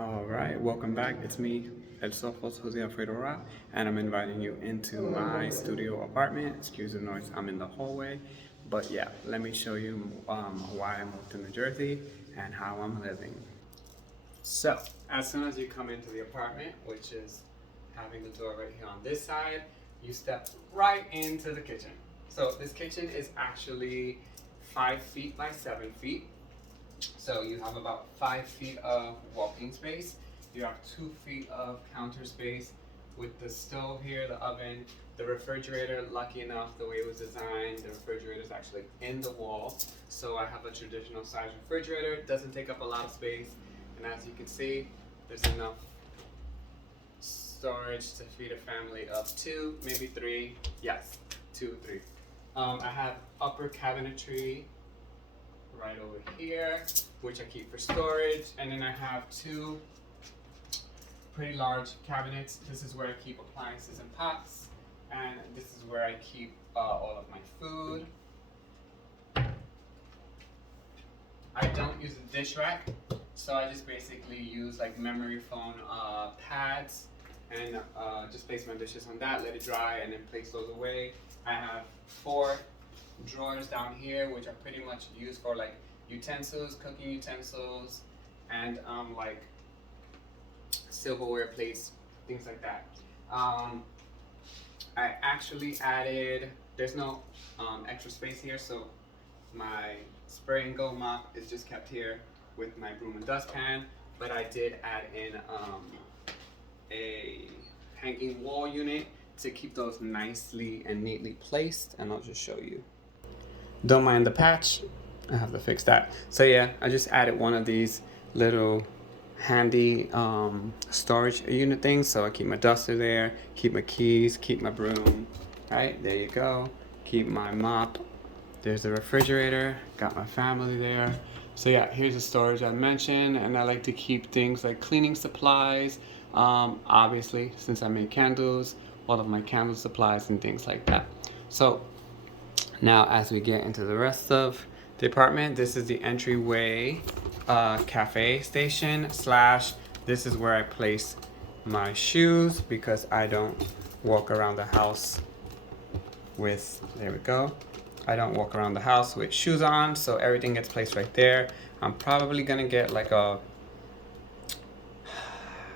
All right, welcome back. It's me, El Sofos Jose Alfredo, and I'm inviting you into my studio apartment. Excuse the noise, I'm in the hallway. But yeah, let me show you why I moved to New Jersey and how I'm living. So, as soon as you come into the apartment, which is having the door right here on this side, you step right into the kitchen. So, this kitchen is actually 5 feet by 7 feet. So you have about 5 feet of walking space. You have 2 feet of counter space with the stove here, the oven, the refrigerator. Lucky enough, the way it was designed, the refrigerator is actually in the wall. So I have a traditional size refrigerator. It doesn't take up a lot of space. And as you can see, there's enough storage to feed a family of 2, maybe 3. Yes, 2, 3. I have upper cabinetry right over here, which I keep for storage. And then I have 2 pretty large cabinets. This is where I keep appliances and pots. And this is where I keep all of my food. I don't use a dish rack, so I just basically use like memory foam pads and just place my dishes on that, let it dry, and then place those away. I have 4 drawers down here, which are pretty much used for like utensils, cooking utensils, and like silverware plates, things like that. I actually added, there's no extra space here, so my spray and go mop is just kept here with my broom and dustpan, but I did add in a hanging wall unit to keep those nicely and neatly placed, and I'll just show you. Don't mind the patch, I have to fix that. So yeah, I just added one of these little handy storage unit things, so I keep my duster there, keep my keys, keep my broom. Right, there you go. Keep my mop. There's the refrigerator, got my family there. So yeah, here's the storage I mentioned, and I like to keep things like cleaning supplies. Obviously, since I make candles, all of my candle supplies and things like that. So now as we get into the rest of the apartment, this is the entryway cafe station slash this is where I place my shoes because I don't walk around the house with, there we go. I don't walk around the house with shoes on, so everything gets placed right there. I'm probably gonna get like I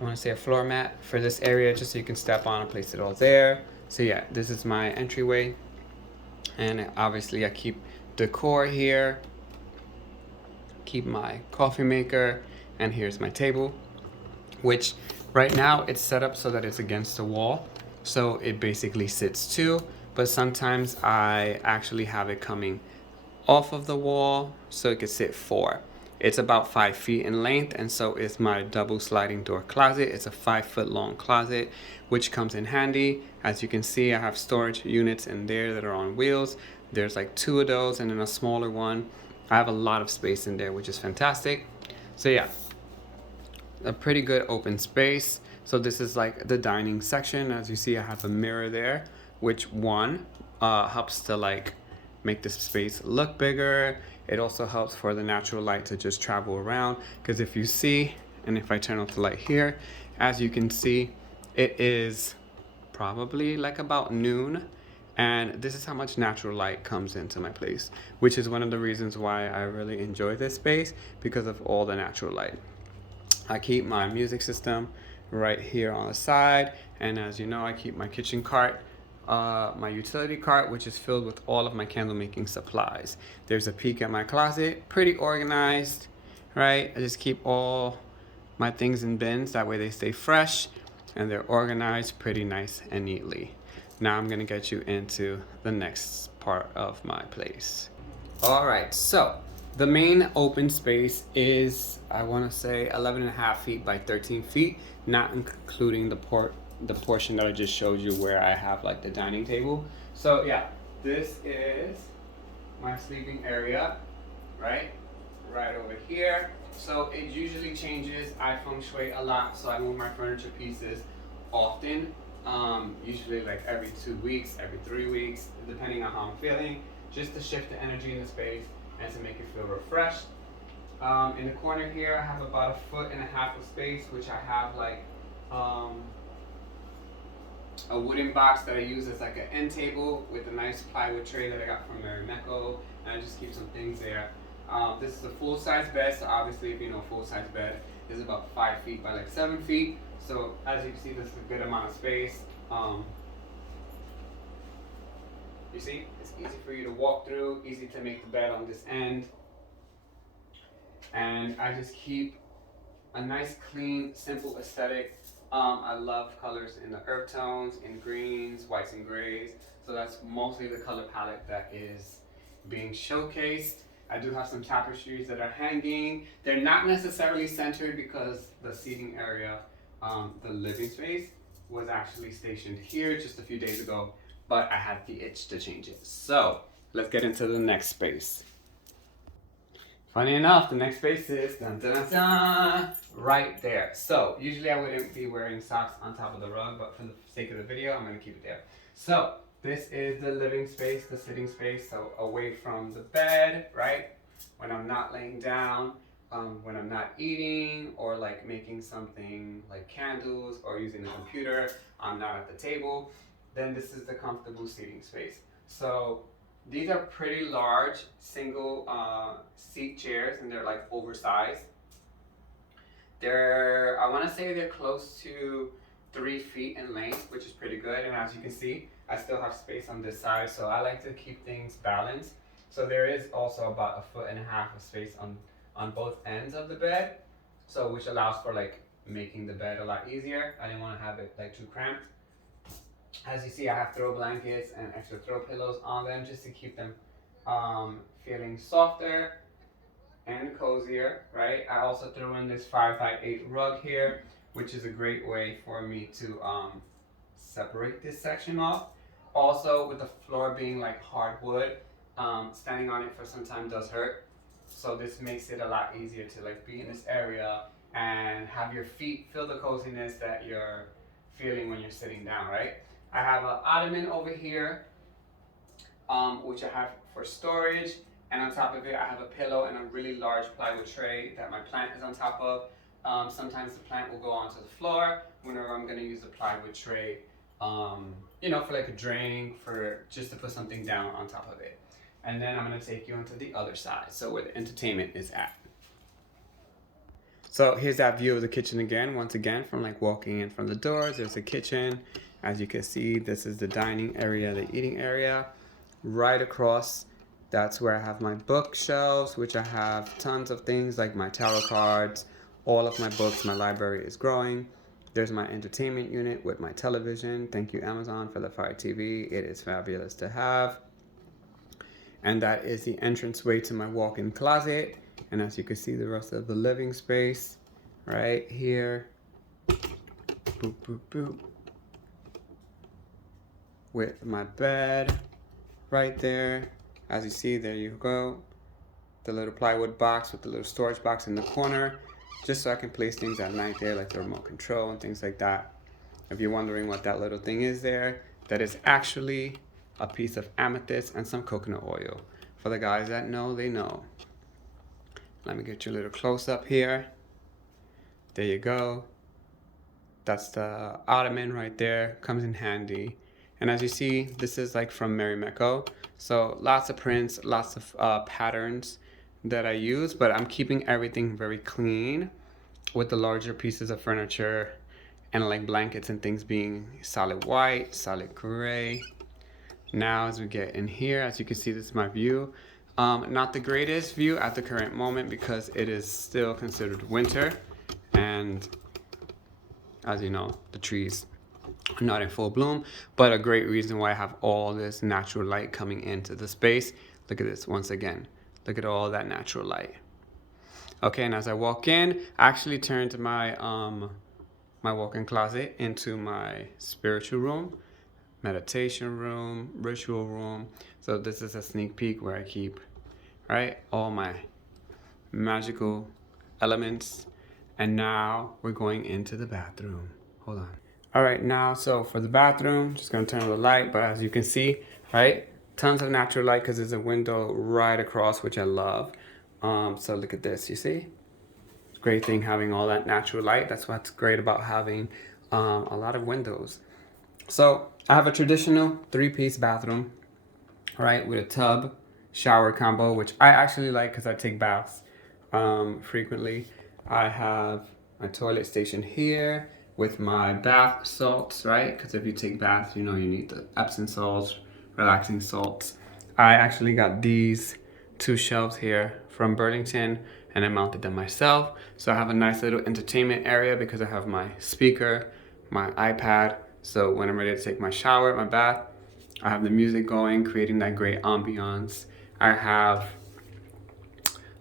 want to say a floor mat for this area just so you can step on and place it all there. So yeah, this is my entryway. And obviously I keep decor here, keep my coffee maker, and here's my table, which right now it's set up so that it's against the wall. So it basically sits 2, but sometimes I actually have it coming off of the wall so it could sit 4. It's about 5 feet in length, and so is my double sliding door closet. It's a 5-foot long closet, which comes in handy. As you can see, I have storage units in there that are on wheels. There's like 2 of those and then a smaller one. I have a lot of space in there, which is fantastic. So yeah, a pretty good open space. So this is like the dining section. As you see, I have a mirror there, which helps to like make the space look bigger. It also helps for the natural light to just travel around, because if you see, and if I turn off the light here, as you can see, it is probably like about noon, and this is how much natural light comes into my place, which is one of the reasons why I really enjoy this space, because of all the natural light. I keep my music system right here on the side, and as you know, I keep my kitchen cart, my utility cart, which is filled with all of my candle making supplies. There's a peek at my closet, pretty organized, right? I just keep all my things in bins, that way they stay fresh and they're organized pretty nice and neatly. Now I'm gonna get you into the next part of my place. All right, so the main open space is, I want to say 11.5 feet by 13 feet, not including the portion that I just showed you where I have like the dining table. So yeah, this is my sleeping area, right over here. So it usually changes. I feng shui a lot, so I move my furniture pieces often, usually like every 2 weeks, every 3 weeks, depending on how I'm feeling, just to shift the energy in the space and to make it feel refreshed. In the corner here, I have about 1.5 feet of space, which I have like a wooden box that I use as like an end table with a nice plywood tray that I got from Mary Mecco, and I just keep some things there. This is a full-size bed, so obviously if you know full-size bed is about 5 feet by like 7 feet. So as you can see, this is a good amount of space. You see, it's easy for you to walk through, easy to make the bed on this end. And I just keep a nice, clean, simple aesthetic. I love colors in the earth tones, in greens, whites, and grays. So that's mostly the color palette that is being showcased. I do have some tapestries that are hanging. They're not necessarily centered because the seating area, the living space, was actually stationed here just a few days ago, but I had the itch to change it. So let's get into the next space. Funny enough, the next space is dun, dun, dun, dun, right there. So usually I wouldn't be wearing socks on top of the rug, but for the sake of the video, I'm gonna keep it there. So this is the living space, the sitting space, so away from the bed, right? When I'm not laying down, when I'm not eating or like making something like candles or using the computer, I'm not at the table, then this is the comfortable seating space. So these are pretty large single seat chairs, and they're like oversized. I want to say they're close to 3 feet in length, which is pretty good. And as you can see, I still have space on this side, so I like to keep things balanced. So there is also about 1.5 feet of space on both ends of the bed, so which allows for like making the bed a lot easier. I didn't want to have it like too cramped. As you see, I have throw blankets and extra throw pillows on them just to keep them feeling softer and cozier, right? I also threw in this 5x8 rug here, which is a great way for me to separate this section off. Also, with the floor being like hardwood, standing on it for some time does hurt. So this makes it a lot easier to like be in this area and have your feet feel the coziness that you're feeling when you're sitting down, right? I have an ottoman over here, which I have for storage, and on top of it I have a pillow and a really large plywood tray that my plant is on top of. Sometimes the plant will go onto the floor whenever I'm going to use the plywood tray, you know, for like a drink, for just to put something down on top of it. And then I'm going to take you into the other side, so where the entertainment is at. So here's that view of the kitchen again. Once again, from like walking in from the doors, there's a kitchen. As you can see, this is the dining area, the eating area. Right across, that's where I have my bookshelves, which I have tons of things like my tarot cards, all of my books. My library is growing. There's my entertainment unit with my television. Thank you, Amazon, for the Fire TV. It is fabulous to have. And that is the entranceway to my walk-in closet. And as you can see, the rest of the living space right here. Boop, boop, boop. With my bed right there. As you see, there you go. The little plywood box with the little storage box in the corner, just so I can place things at night there, like the remote control and things like that. If you're wondering what that little thing is there, that is actually a piece of amethyst and some coconut oil. For the guys that know, they know. Let me get you a little close up here. There you go. That's the ottoman right there, comes in handy. And as you see, this is like from Mary Mecco. So lots of prints, lots of patterns that I use, but I'm keeping everything very clean with the larger pieces of furniture and like blankets and things being solid white, solid gray. Now as we get in here, as you can see, this is my view. Not the greatest view at the current moment because it is still considered winter, and as you know, the trees are not in full bloom, but a great reason why I have all this natural light coming into the space. Look at this once again. Look at all that natural light. Okay, and as I walk in, I actually turned my my walk-in closet into my spiritual room, meditation room, ritual room. So this is a sneak peek where I keep, right, all my magical elements. And now we're going into the bathroom. Hold on. All right, now, so for the bathroom, just gonna turn on the light, but as you can see, right, tons of natural light because there's a window right across, which I love. So look at this, you see? Great thing having all that natural light. That's what's great about having a lot of windows. So I have a traditional 3-piece bathroom, right, with a tub, shower combo, which I actually like because I take baths frequently. I have my toilet station here with my bath salts, right? Because if you take baths, you know you need the Epsom salts, relaxing salts. I actually got these 2 shelves here from Burlington and I mounted them myself. So I have a nice little entertainment area because I have my speaker, my iPad. So when I'm ready to take my shower, my bath, I have the music going, creating that great ambiance. I have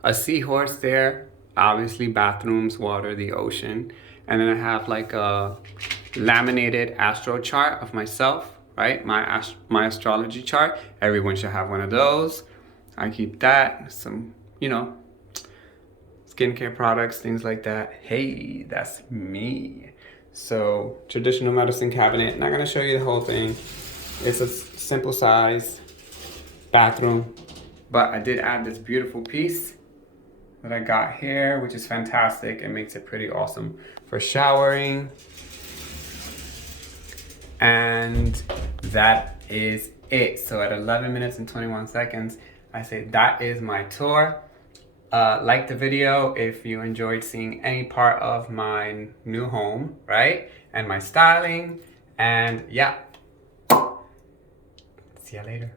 a seahorse there, obviously bathrooms, water, the ocean. And then I have like a laminated astro chart of myself, right? My astrology chart. Everyone should have one of those. I keep that, some, you know, skincare products, things like that. Hey, that's me. So traditional medicine cabinet. Not gonna show you the whole thing. It's a simple size bathroom, but I did add this beautiful piece that I got here, which is fantastic. It makes it pretty awesome for showering. And that is it. So at 11 minutes and 21 seconds, I say that is my tour. Like the video if you enjoyed seeing any part of my new home, right? And my styling. And yeah, see ya later.